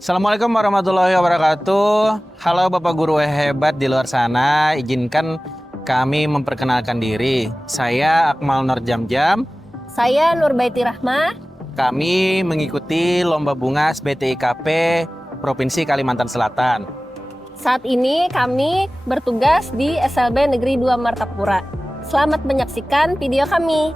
Assalamualaikum warahmatullahi wabarakatuh. Halo Bapak Guru hebat di luar sana, izinkan kami memperkenalkan diri. Saya Akmal Nur Jamjam. Saya Nurbaiti Rahma. Kami mengikuti Lomba Bunga SBTIKP Provinsi Kalimantan Selatan. Saat ini kami bertugas di SLB Negeri 2 Martapura. Selamat menyaksikan video kami.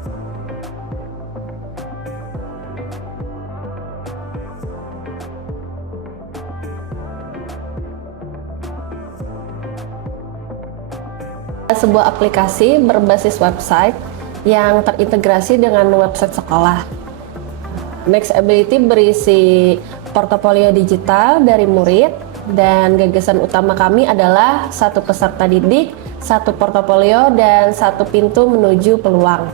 Sebuah aplikasi berbasis website yang terintegrasi dengan website sekolah. Next Ability berisi portofolio digital dari murid, dan gagasan utama kami adalah satu peserta didik, satu portofolio, dan satu pintu menuju peluang.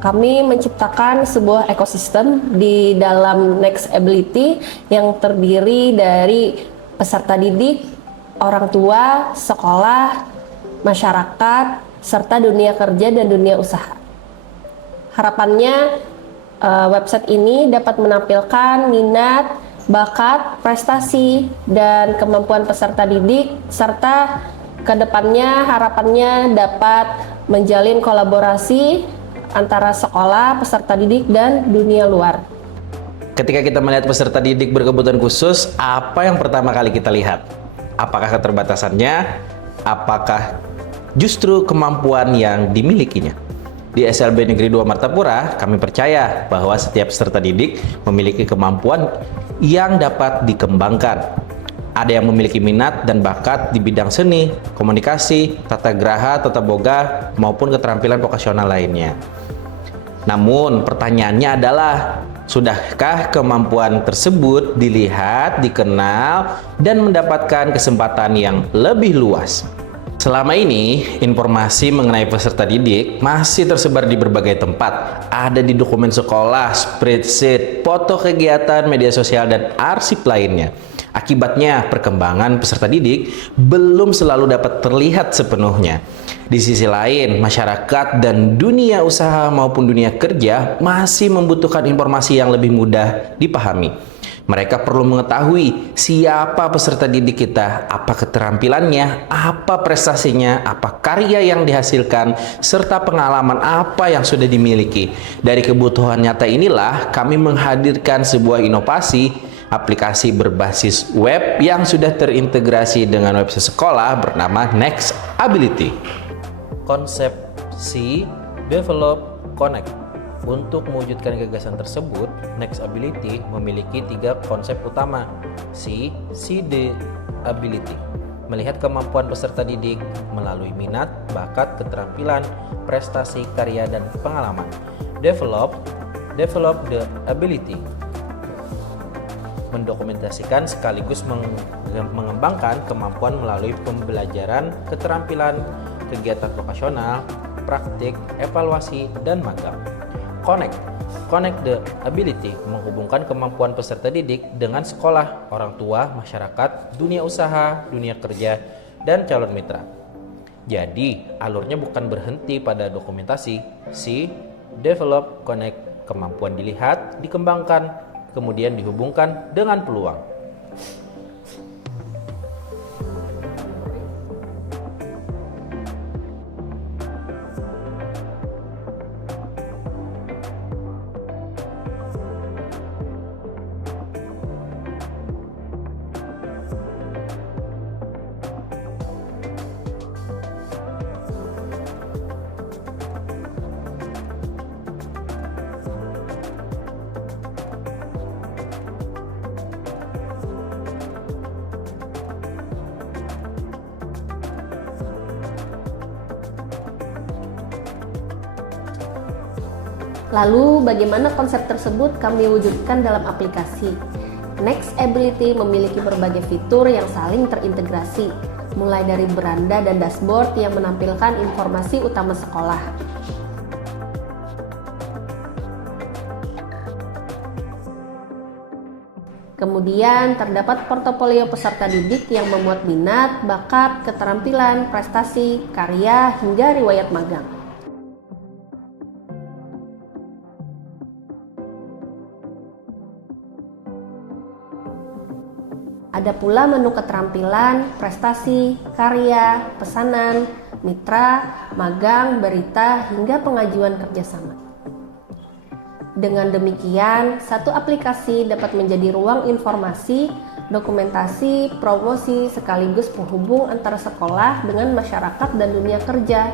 Kami menciptakan sebuah ekosistem di dalam Next Ability yang terdiri dari peserta didik, orang tua, sekolah, masyarakat, serta dunia kerja dan dunia usaha. Harapannya website ini dapat menampilkan minat, bakat, prestasi, dan kemampuan peserta didik, serta kedepannya harapannya dapat menjalin kolaborasi antara sekolah, peserta didik, dan dunia luar. Ketika kita melihat peserta didik berkebutuhan khusus, apa yang pertama kali kita lihat? Apakah keterbatasannya? Apakah justru kemampuan yang dimilikinya? Di SLB Negeri 2 Martapura, kami percaya bahwa setiap peserta didik memiliki kemampuan yang dapat dikembangkan. Ada yang memiliki minat dan bakat di bidang seni, komunikasi, tata graha, tata boga, maupun keterampilan vokasional lainnya. Namun, pertanyaannya adalah, sudahkah kemampuan tersebut dilihat, dikenal, dan mendapatkan kesempatan yang lebih luas? Selama ini, informasi mengenai peserta didik masih tersebar di berbagai tempat. Ada di dokumen sekolah, spreadsheet, foto kegiatan, media sosial, dan arsip lainnya. Akibatnya, perkembangan peserta didik belum selalu dapat terlihat sepenuhnya. Di sisi lain, masyarakat dan dunia usaha maupun dunia kerja masih membutuhkan informasi yang lebih mudah dipahami. Mereka perlu mengetahui siapa peserta didik kita, apa keterampilannya, apa prestasinya, apa karya yang dihasilkan, serta pengalaman apa yang sudah dimiliki. Dari kebutuhan nyata inilah kami menghadirkan sebuah inovasi aplikasi berbasis web yang sudah terintegrasi dengan website sekolah bernama Next Ability. Konsep See, Develop, Connect. Untuk mewujudkan gagasan tersebut, Next Ability memiliki 3 konsep utama. See the ability, melihat kemampuan peserta didik melalui minat, bakat, keterampilan, prestasi, karya, dan pengalaman. Develop the ability, mendokumentasikan sekaligus mengembangkan kemampuan melalui pembelajaran, keterampilan, kegiatan vokasional, praktik, evaluasi, dan magang. Connect the ability, menghubungkan kemampuan peserta didik dengan sekolah, orang tua, masyarakat, dunia usaha, dunia kerja, dan calon mitra. Jadi, alurnya bukan berhenti pada dokumentasi. See, develop, connect, kemampuan dilihat, dikembangkan, kemudian dihubungkan dengan peluang. Lalu bagaimana konsep tersebut kami wujudkan dalam aplikasi? Next Ability memiliki berbagai fitur yang saling terintegrasi, mulai dari beranda dan dashboard yang menampilkan informasi utama sekolah. Kemudian terdapat portofolio peserta didik yang memuat minat, bakat, keterampilan, prestasi, karya, hingga riwayat magang. Ada pula menu keterampilan, prestasi, karya, pesanan, mitra, magang, berita, hingga pengajuan kerjasama. Dengan demikian, satu aplikasi dapat menjadi ruang informasi, dokumentasi, promosi, sekaligus penghubung antara sekolah dengan masyarakat dan dunia kerja.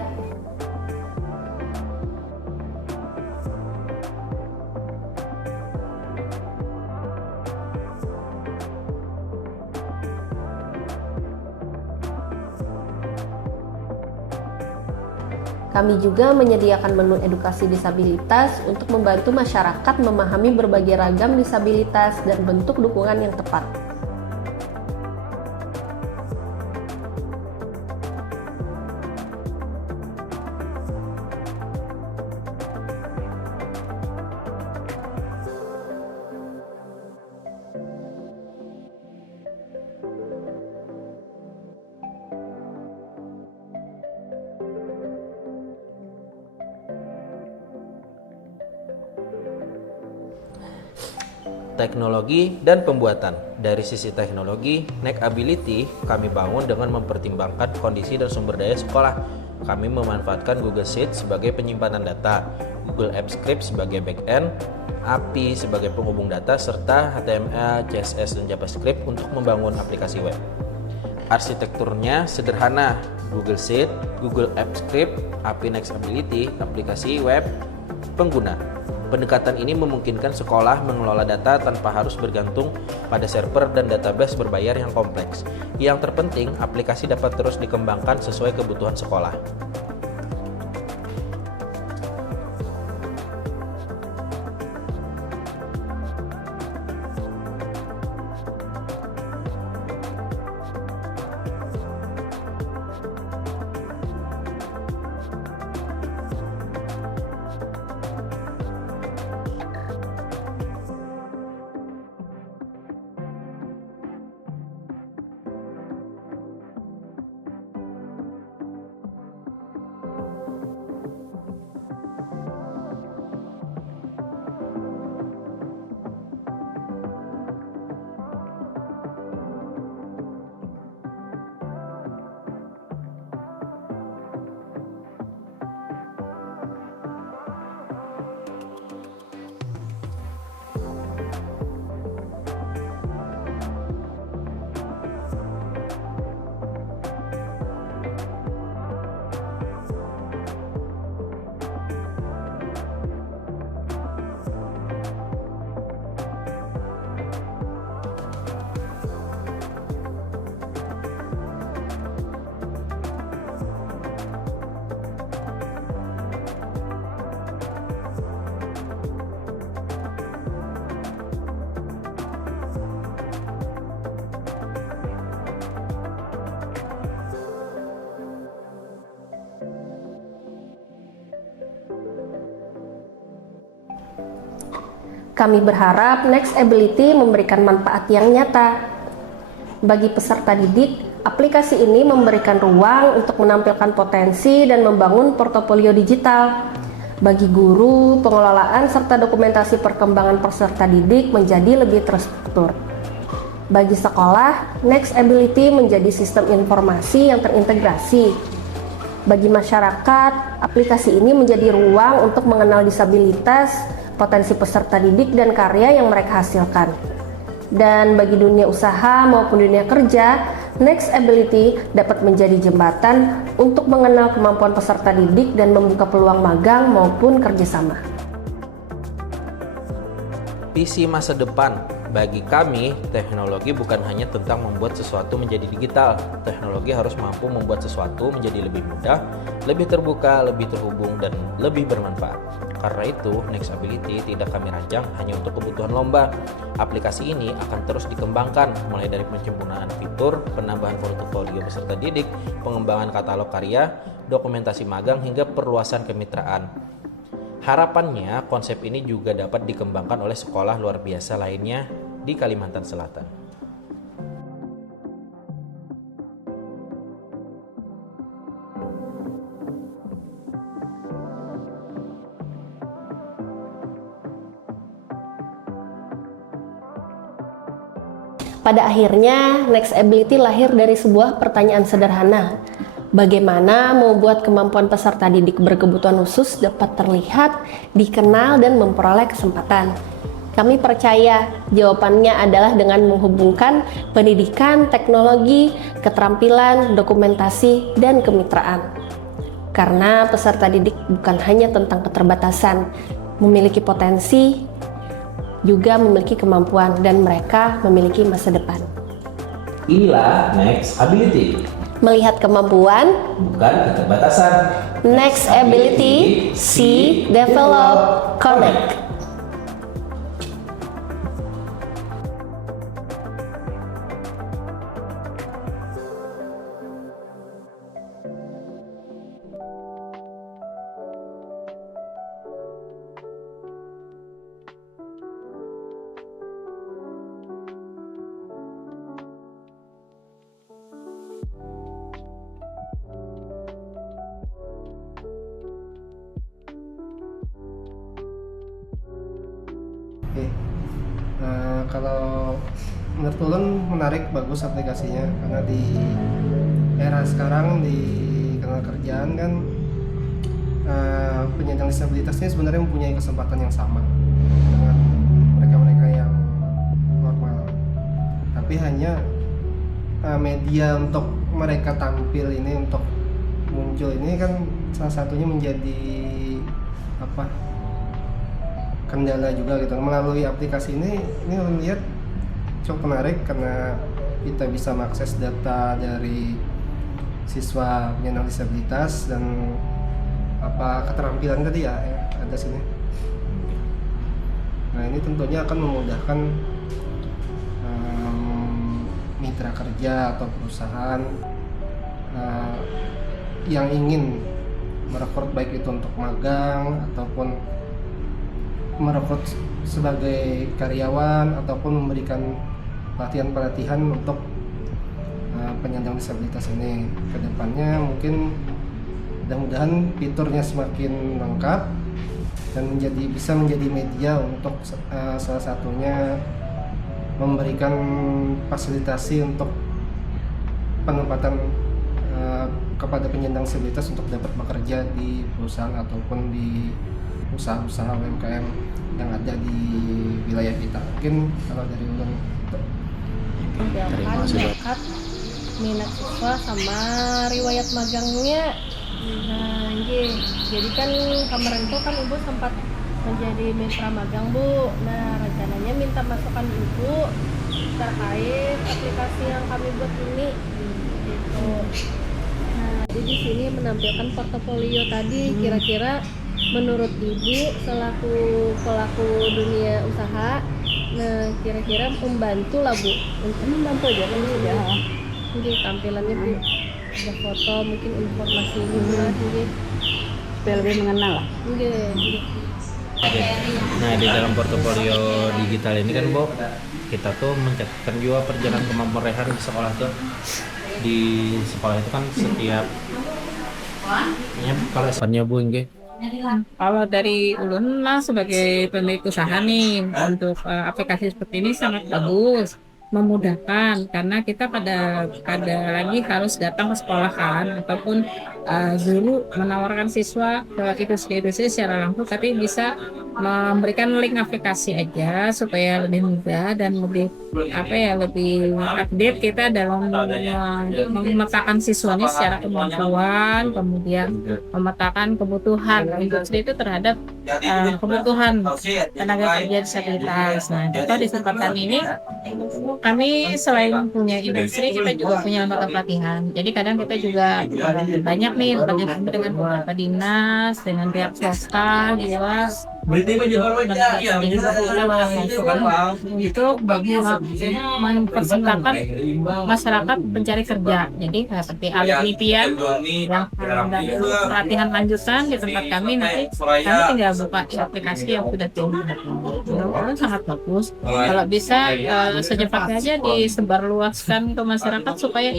Kami juga menyediakan menu edukasi disabilitas untuk membantu masyarakat memahami berbagai ragam disabilitas dan bentuk dukungan yang tepat. Teknologi dan pembuatan. Dari sisi teknologi, Neckability kami bangun dengan mempertimbangkan kondisi dan sumber daya sekolah. Kami memanfaatkan Google Sheets sebagai penyimpanan data, Google Apps Script sebagai backend, API sebagai penghubung data, serta HTML, CSS, dan JavaScript untuk membangun aplikasi web. Arsitekturnya sederhana, Google Sheet, Google Apps Script, API Neckability, aplikasi web, pengguna. Pendekatan ini memungkinkan sekolah mengelola data tanpa harus bergantung pada server dan database berbayar yang kompleks. Yang terpenting, aplikasi dapat terus dikembangkan sesuai kebutuhan sekolah. Kami berharap Neckability memberikan manfaat yang nyata. Bagi peserta didik, aplikasi ini memberikan ruang untuk menampilkan potensi dan membangun portofolio digital. Bagi guru, pengelolaan serta dokumentasi perkembangan peserta didik menjadi lebih terstruktur. Bagi sekolah, Neckability menjadi sistem informasi yang terintegrasi. Bagi masyarakat, aplikasi ini menjadi ruang untuk mengenal disabilitas, potensi peserta didik, dan karya yang mereka hasilkan. Dan bagi dunia usaha maupun dunia kerja, Neckability dapat menjadi jembatan untuk mengenal kemampuan peserta didik dan membuka peluang magang maupun kerjasama. Visi masa depan. Bagi kami, teknologi bukan hanya tentang membuat sesuatu menjadi digital. Teknologi harus mampu membuat sesuatu menjadi lebih mudah, lebih terbuka, lebih terhubung, dan lebih bermanfaat. Karena itu, Neckability tidak kami rancang hanya untuk kebutuhan lomba. Aplikasi ini akan terus dikembangkan, mulai dari penyempurnaan fitur, penambahan portofolio peserta didik, pengembangan katalog karya, dokumentasi magang, hingga perluasan kemitraan. Harapannya, konsep ini juga dapat dikembangkan oleh sekolah luar biasa lainnya di Kalimantan Selatan. Pada akhirnya, Next Ability lahir dari sebuah pertanyaan sederhana. Bagaimana membuat kemampuan peserta didik berkebutuhan khusus dapat terlihat, dikenal, dan memperoleh kesempatan? Kami percaya jawabannya adalah dengan menghubungkan pendidikan, teknologi, keterampilan, dokumentasi, dan kemitraan. Karena peserta didik bukan hanya tentang keterbatasan, memiliki potensi, juga memiliki kemampuan, dan mereka memiliki masa depan. Inilah Next Ability. Melihat kemampuan, Bukan keterbatasan. Next Ability, See, Develop, Connect. Oke. Kalau menurut Ulun menarik, bagus aplikasinya, karena di era sekarang di ketenaga kerjaan kan penyandang disabilitas ini sebenarnya mempunyai kesempatan yang sama dengan mereka-mereka yang normal, tapi hanya media untuk mereka tampil ini, untuk muncul ini kan salah satunya menjadi kendala juga gitu. Melalui aplikasi ini lihat cukup menarik karena kita bisa mengakses data dari siswa penyandang disabilitas dan keterampilan tadi ya ada sini. Nah, ini tentunya akan memudahkan mitra kerja atau perusahaan yang ingin merekrut, baik itu untuk magang ataupun merekrut sebagai karyawan ataupun memberikan pelatihan-pelatihan untuk penyandang disabilitas ini. Kedepannya mungkin mudah-mudahan fiturnya semakin lengkap dan bisa menjadi media untuk salah satunya memberikan fasilitasi untuk penempatan kepada penyandang disabilitas untuk dapat bekerja di perusahaan ataupun di usaha-usaha UMKM yang ada di wilayah kita. Mungkin kalau dari Ulun Melihat minat siswa sama riwayat magangnya. Nah, jadi kan kemarin tuh kan Ibu sempat menjadi mitra magang, Bu. Nah, rencananya minta masukan Ibu terkait aplikasi yang kami buat ini. Gitu. Nah, jadi di sini menampilkan portofolio tadi. Kira-kira menurut Ibu selaku pelaku dunia usaha, nah kira-kira membantu lah Bu, untuk membantu aja kan sudah. Jadi tampilannya Bu, ada foto, mungkin informasi gitu lah, jadi supaya lebih mengenal lah. Nah, di dalam portofolio digital ini kan, Bu, kita tuh mencatatkan juga perjalanan kemampuan Rehan di sekolah tuh. Di sekolah itu kan setiap kalau depannya Bu nggih. Kalau dari Ulun lah sebagai pemilik usaha nih, untuk aplikasi seperti ini sangat bagus, memudahkan, karena kita pada lagi harus datang ke sekolah kan, ataupun guru menawarkan siswa lewat itu secara langsung, tapi bisa memberikan link aplikasi aja supaya lebih mudah dan lebih lebih update kita dalam memetakan siswanya secara kemampuan, kemudian memetakan kebutuhan industri itu terhadap kebutuhan tenaga kerja disabilitas. Nah, contoh di kesempatan ini kami selain punya industri, kita juga punya lembaga pelatihan. Jadi kadang kita juga banyak nih dengan beberapa dinas, dengan pihak swasta, jelas untuk mempersiapkan masyarakat pencari kerja. Jadi seperti penelitian yang pelatihan lanjutan di tempat kami, nanti kami tinggal buka aplikasi yang sudah tinggal. Sangat bagus. Kalau bisa secepatnya aja disebarluaskan ke masyarakat supaya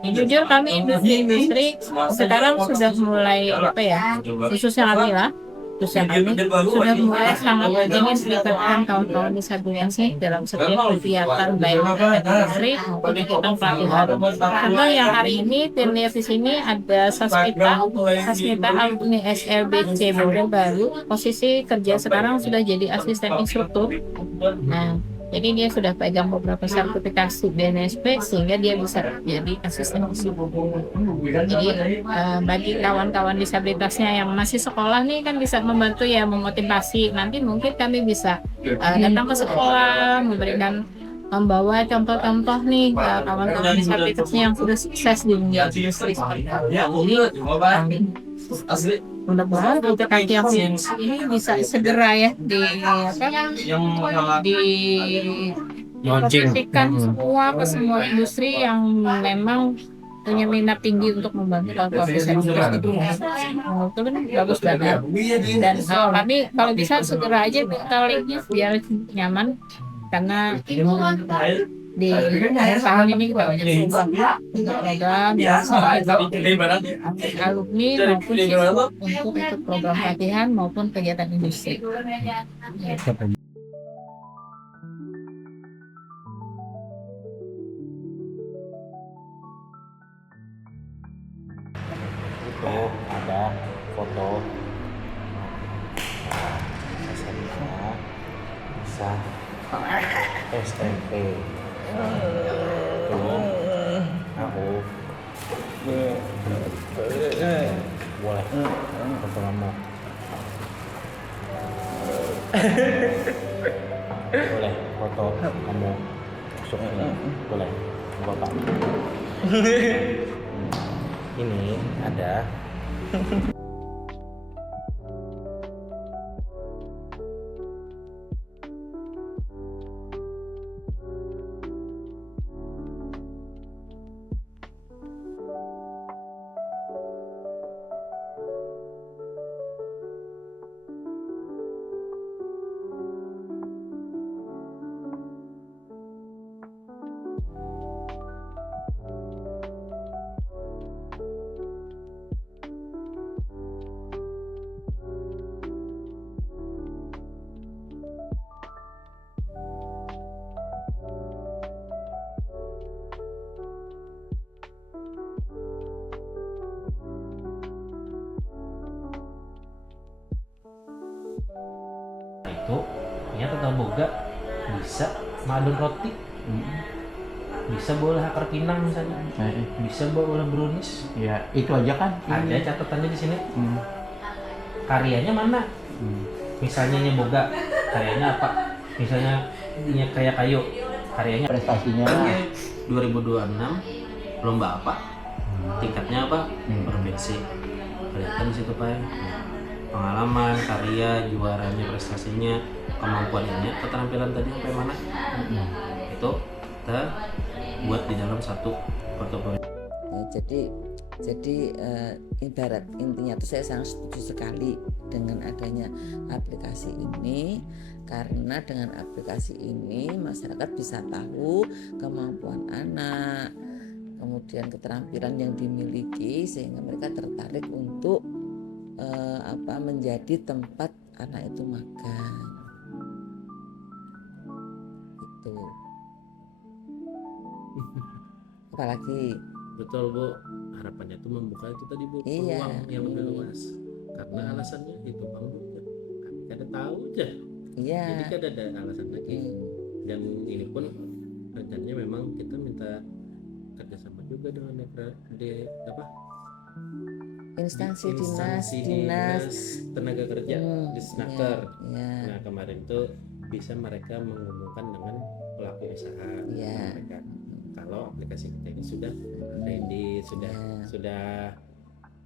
jujur kami industri sekarang sudah mulai khususnya kami lah Terus yang kami sudah mulai sangat ingin melibatkan kawan-kawan disabilitas dalam setiap kegiatan baik industri maupun kegiatan pelatihan. Contoh yang hari ini tim lihat di sini ada Sasmita alumni SLBC Bogor baru. Posisi kerja sekarang sudah jadi asisten instruktur. Nah, jadi dia sudah pegang beberapa sertifikasi BNSP sehingga dia bisa jadi asisten instruktur. Jadi bagi kawan-kawan disabilitasnya yang masih sekolah nih kan bisa membantu ya, memotivasi. Nanti mungkin kami bisa datang ke sekolah, membawa contoh-contoh nih ke kawan-kawan disabilitasnya yang sudah sukses di dunia industri seperti itu. Jadi mudah-mudahan aplikasi yang ini bisa segera ya diposisikan semua ke semua industri yang memang punya minat tinggi untuk membantu kawan-kawan disabilitas di dunia. Itu kan bagus banget. Dan kami kalau bisa segera aja minta linknya biar nyaman, karena di tahun ini kita banyak program yang alumni maupun siswa untuk ikut program pelatihan maupun kegiatan industri. Itu ada foto SMK bisa SMP. Tuh aku boleh foto kamu, boleh foto kamu masuk ini, boleh bapak. Ini ada itu ternyata boga bisa madun roti, bisa bola akar pinang misalnya, bisa bola brownies. Ya itu aja kan. Ada catatannya di sini. Karyanya mana? Misalnya boga, karyanya apa? Misalnya kayak kayu, karyanya Prestasinya 2026 lomba apa? Tingkatnya apa? Provinsi. Kelihatan di situ Pak. Pengalaman, karya, juaranya, prestasinya, kemampuannya, keterampilan tadi sampai mana? Itu kita buat di dalam satu portofolio. Jadi ibarat intinya itu saya sangat setuju sekali dengan adanya aplikasi ini, karena dengan aplikasi ini masyarakat bisa tahu kemampuan anak, kemudian keterampilan yang dimiliki, sehingga mereka tertarik untuk menjadi tempat anak itu magang. Itu. Apalagi Betul Bu, harapannya itu membuka itu tadi Bu, Iya. peluang yang lebih luas. Karena alasannya itu Bang Bu, kami kan tahu aja. iya. Jadi kan ada alasan lagi. Dan ini pun rencananya memang kita minta kerjasama juga dengan Instansi instansi dinas tenaga kerja di Snaker. ya. Nah kemarin tuh bisa mereka mengumumkan dengan pelaku usaha Iya. mereka kalau aplikasi kita ini sudah ready, sudah bisa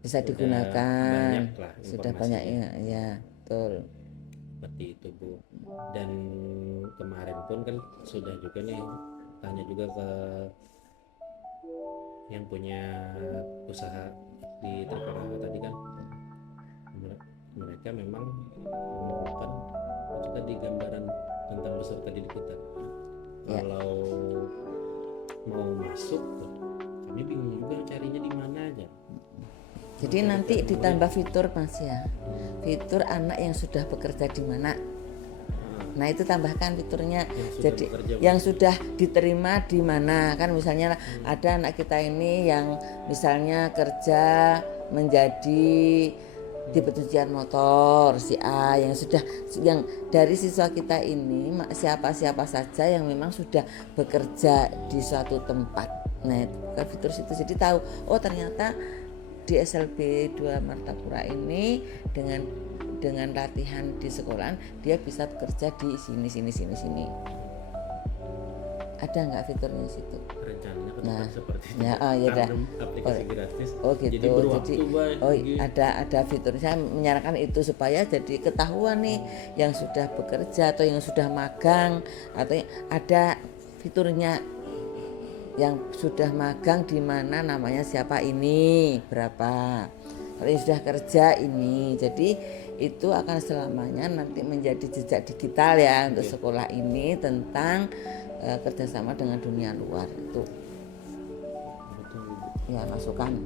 sudah digunakan, banyak lah sudah informasinya. banyak ya betul. Seperti itu Bu. Dan kemarin pun kan sudah juga nih tanya juga ke yang punya usaha di Trikora tadi kan, mereka memang memerlukan itu tadi gambaran tentang peserta didik kita. Ya. Kalau mau masuk kami bingung juga carinya di mana aja. Jadi nanti ditambah fitur Mas ya, fitur anak yang sudah bekerja di mana. Nah itu tambahkan fiturnya. Jadi yang sudah diterima di mana, kan misalnya ada anak kita ini yang misalnya kerja menjadi di pencucian motor si A, yang dari siswa kita ini siapa saja yang memang sudah bekerja di suatu tempat. Nah itu kan fitur situ, jadi tahu oh ternyata di SLB 2 Martapura ini dengan latihan di sekolahan dia bisa bekerja di sini. Ada nggak fiturnya di situ? Rencananya ke Nah, depan seperti ya, itu. oh, ya udah. Tandem aplikasi gratis. Oh gitu. Jadi berwaktu Ada fitur. Saya menyarankan itu supaya jadi ketahuan nih yang sudah bekerja atau yang sudah magang, atau ada fiturnya yang sudah magang di mana, namanya siapa ini, berapa. Kalau yang sudah kerja ini, jadi itu akan selamanya nanti menjadi jejak digital ya untuk sekolah ini tentang kerjasama dengan dunia luar itu. Betul. Ya masukan.